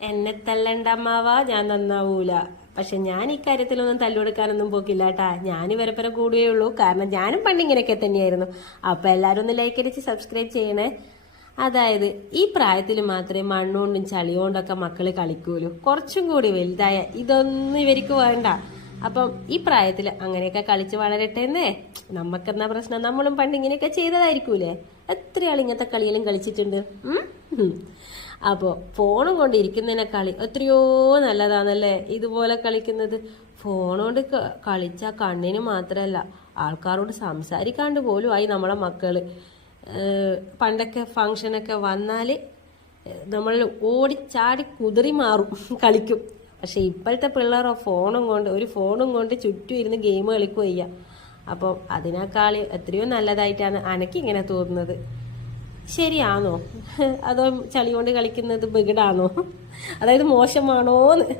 എന്നെ തല്ലണ്ടമ്മാവാ, ഞാൻ നന്നാവൂല. പക്ഷെ ഞാൻ ഇക്കാര്യത്തിലൊന്നും തല്ലുകൊടുക്കാനൊന്നും പോക്കില്ല കേട്ടാ. ഞാൻ ഇവരെപ്പരം കൂടുകയുള്ളൂ. കാരണം ഞാനും പണ്ടിങ്ങനെയൊക്കെ തന്നെയായിരുന്നു. അപ്പൊ എല്ലാരും ഒന്ന് ലൈക്ക് അടിച്ച് സബ്സ്ക്രൈബ് ചെയ്യണേ. അതായത് ഈ പ്രായത്തിൽ മാത്രമേ മണ്ണുകൊണ്ടും ചളികൊണ്ടൊക്കെ മക്കള് കളിക്കൂലൂ. കുറച്ചും കൂടി വലുതായ ഇതൊന്നും ഇവർക്ക് വേണ്ട. അപ്പം ഈ പ്രായത്തിൽ അങ്ങനെയൊക്കെ കളിച്ച് വളരട്ടെ എന്നേ. നമുക്കെന്നാ പ്രശ്നം, നമ്മളും പണ്ട് ഇങ്ങനെയൊക്കെ ചെയ്തതായിരിക്കൂലേ. എത്ര ആൾ ഇങ്ങനത്തെ കളികളും കളിച്ചിട്ടുണ്ട്. അപ്പോൾ ഫോണും കൊണ്ട് ഇരിക്കുന്നതിനേക്കാളി എത്രയോ നല്ലതാണല്ലേ ഇതുപോലെ കളിക്കുന്നത്. ഫോൺ കൊണ്ട് കളിച്ചാൽ കണ്ണിന് മാത്രമല്ല, ആൾക്കാരോട് സംസാരിക്കാണ്ട് പോലും ആയി നമ്മളെ മക്കള്. പണ്ടൊക്കെ ഫങ്ഷനൊക്കെ വന്നാൽ നമ്മൾ ഓടിച്ചാടി കുതിറി മാറും, കളിക്കും. പക്ഷെ ഇപ്പോഴത്തെ പിള്ളേരോ ഒരു ഫോണും കൊണ്ട് ചുറ്റും ഇരുന്ന് ഗെയിം കളിക്കുകയ്യ. അപ്പം അതിനേക്കാൾ എത്രയോ നല്ലതായിട്ടാണ് എനിക്കിങ്ങനെ തോന്നുന്നത്. ശരിയാണോ? അതോ ചളി കൊണ്ട് കളിക്കുന്നത് ബിഗഡാണോ? അതായത് മോശമാണോന്ന്.